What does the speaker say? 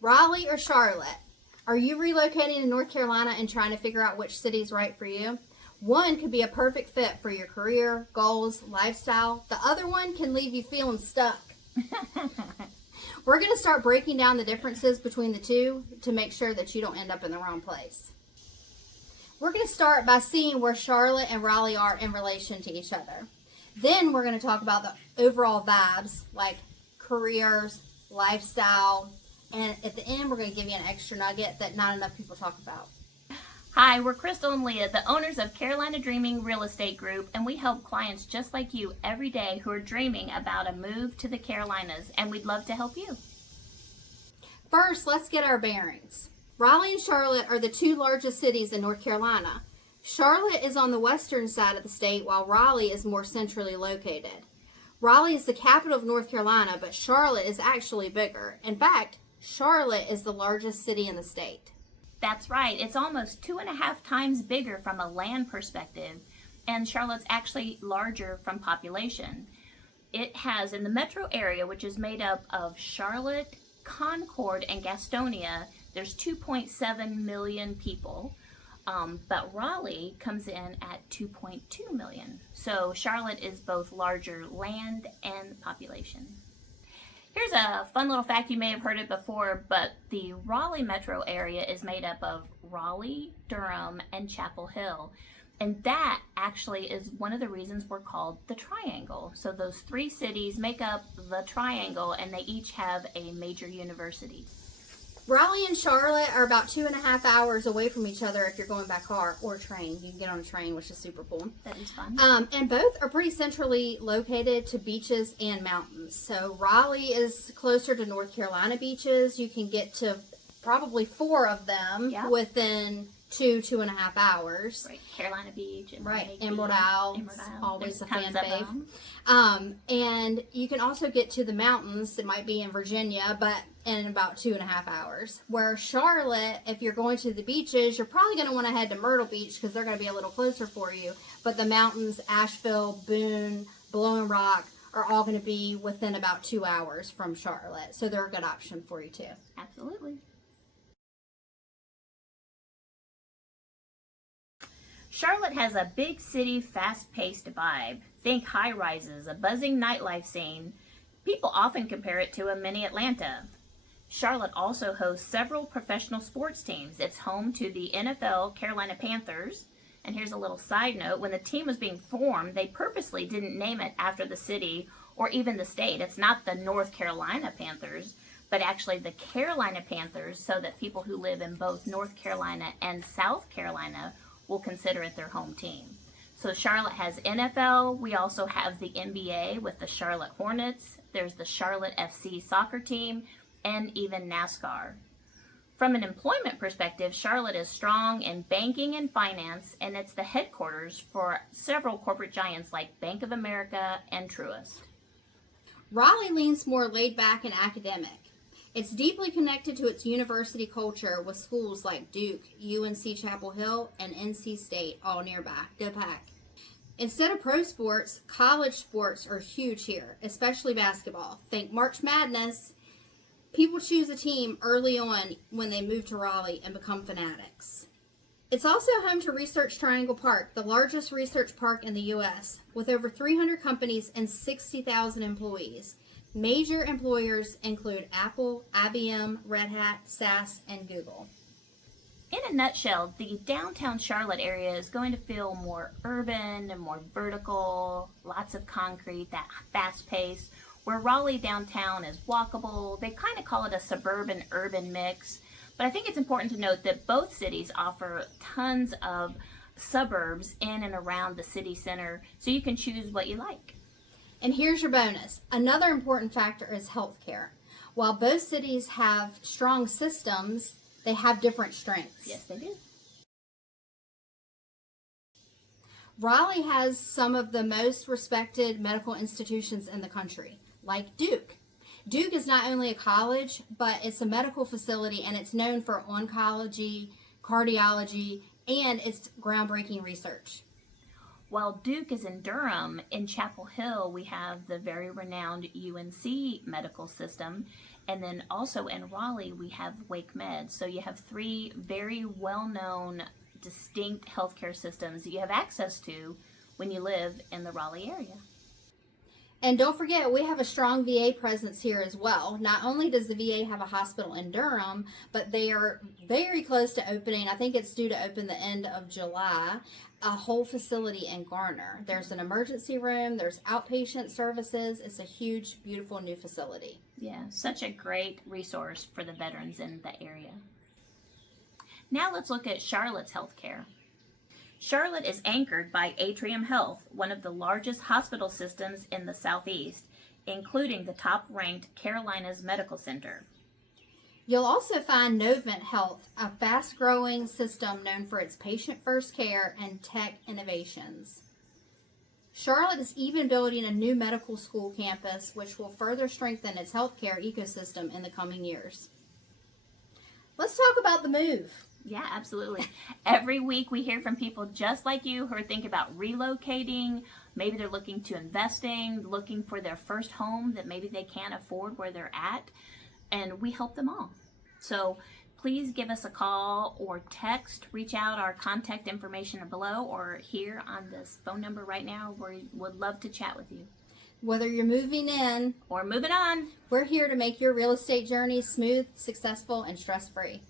Raleigh or Charlotte? Are you relocating to North Carolina and trying to figure out which city is right for you? One could be a perfect fit for your career, goals, lifestyle. The other one can leave you feeling stuck. We're going to start breaking down the differences between the two to make sure that you don't end up in the wrong place. We're going to start by seeing where Charlotte and Raleigh are in relation to each other. Then we're going to talk about the overall vibes, like careers, lifestyle, and at the end we're going to give you an extra nugget that not enough people talk about. Hi, we're Christel and Leah, the owners of Carolina Dreaming Real Estate Group, and we help clients just like you every day who are dreaming about a move to the Carolinas, and we'd love to help you. First, let's get our bearings. Raleigh and Charlotte are the two largest cities in North Carolina. Charlotte is on the western side of the state, while Raleigh is more centrally located. Raleigh is the capital of North Carolina, but Charlotte is actually bigger. In fact, Charlotte is the largest city in the state. That's right. It's almost 2.5 times bigger from a land perspective, and Charlotte's actually larger from population. It has, in the metro area, which is made up of Charlotte, Concord, and Gastonia, there's 2.7 million people, but Raleigh comes in at 2.2 million. So Charlotte is both larger land and population. Here's a fun little fact, you may have heard it before, but the Raleigh metro area is made up of Raleigh, Durham, and Chapel Hill. And that actually is one of the reasons we're called the Triangle. So those three cities make up the Triangle, and they each have a major university. Raleigh and Charlotte are about 2.5 hours away from each other if you're going by car or train. You can get on a train, which is super cool. That is fun. And both are pretty centrally located to beaches and mountains. So Raleigh is closer to North Carolina beaches. You can get to probably 4 of them within 2.5 hours. Right, Carolina Beach. And right, Emerald Isle, always There's a fan tons of fave. them. And you can also get to the mountains. It might be in Virginia, but in about 2.5 hours. Where Charlotte, if you're going to the beaches, you're probably going to want to head to Myrtle Beach because they're going to be a little closer for you. But the mountains, Asheville, Boone, Blowing Rock, are all going to be within about 2 hours from Charlotte. So they're a good option for you too. Absolutely. Charlotte has a big city, fast-paced vibe. Think high-rises, a buzzing nightlife scene. People often compare it to a mini Atlanta. Charlotte also hosts several professional sports teams. It's home to the NFL Carolina Panthers. And here's a little side note. When the team was being formed, they purposely didn't name it after the city or even the state. It's not the North Carolina Panthers, but actually the Carolina Panthers, so that people who live in both North Carolina and South Carolina will consider it their home team. So Charlotte has NFL. We also have the NBA with the Charlotte Hornets. There's the Charlotte FC soccer team, and even NASCAR. From an employment perspective, Charlotte is strong in banking and finance, and it's the headquarters for several corporate giants like Bank of America and Truist. Raleigh leans more laid back and academic. It's deeply connected to its university culture with schools like Duke, UNC Chapel Hill, and NC State, all nearby. Go Pack. Instead of pro sports, college sports are huge here, especially basketball. Think March Madness. People choose a team early on when they move to Raleigh and become fanatics. It's also home to Research Triangle Park, the largest research park in the U.S., with over 300 companies and 60,000 employees. Major employers include Apple, IBM, Red Hat, SAS, and Google. In a nutshell, the downtown Charlotte area is going to feel more urban and more vertical, lots of concrete, that fast pace, where Raleigh downtown is walkable. They kind of call it a suburban-urban mix. But I think it's important to note that both cities offer tons of suburbs in and around the city center, so you can choose what you like. And here's your bonus. Another important factor is healthcare. While both cities have strong systems, they have different strengths. Yes, they do. Raleigh has some of the most respected medical institutions in the country, like Duke. Duke is not only a college, but it's a medical facility, and it's known for oncology, cardiology, and its groundbreaking research. While Duke is in Durham, in Chapel Hill we have the very renowned UNC medical system, And then also in Raleigh, we have Wake Med. So you have three very well-known, distinct healthcare systems that you have access to when you live in the Raleigh area. And don't forget, we have a strong VA presence here as well. Not only does the VA have a hospital in Durham, but they are very close to opening. I think it's due to open the end of July. A whole facility in Garner. There's an emergency room. There's outpatient services. It's a huge, beautiful new facility. Yeah, such a great resource for the veterans in the area. Now let's look at Charlotte's healthcare. Charlotte is anchored by Atrium Health, one of the largest hospital systems in the Southeast, including the top-ranked Carolinas Medical Center. You'll also find Novant Health, a fast-growing system known for its patient-first care and tech innovations. Charlotte is even building a new medical school campus, which will further strengthen its healthcare ecosystem in the coming years. Let's talk about the move. Yeah, absolutely. Every week we hear from people just like you who are thinking about relocating. Maybe they're looking to investing, looking for their first home that maybe they can't afford where they're at. And we help them all. So please give us a call or text, reach out. Our contact information are below or here on this phone number right now. We would love to chat with you. Whether you're moving in Or moving on. we're here to make your real estate journey smooth, successful, and stress-free.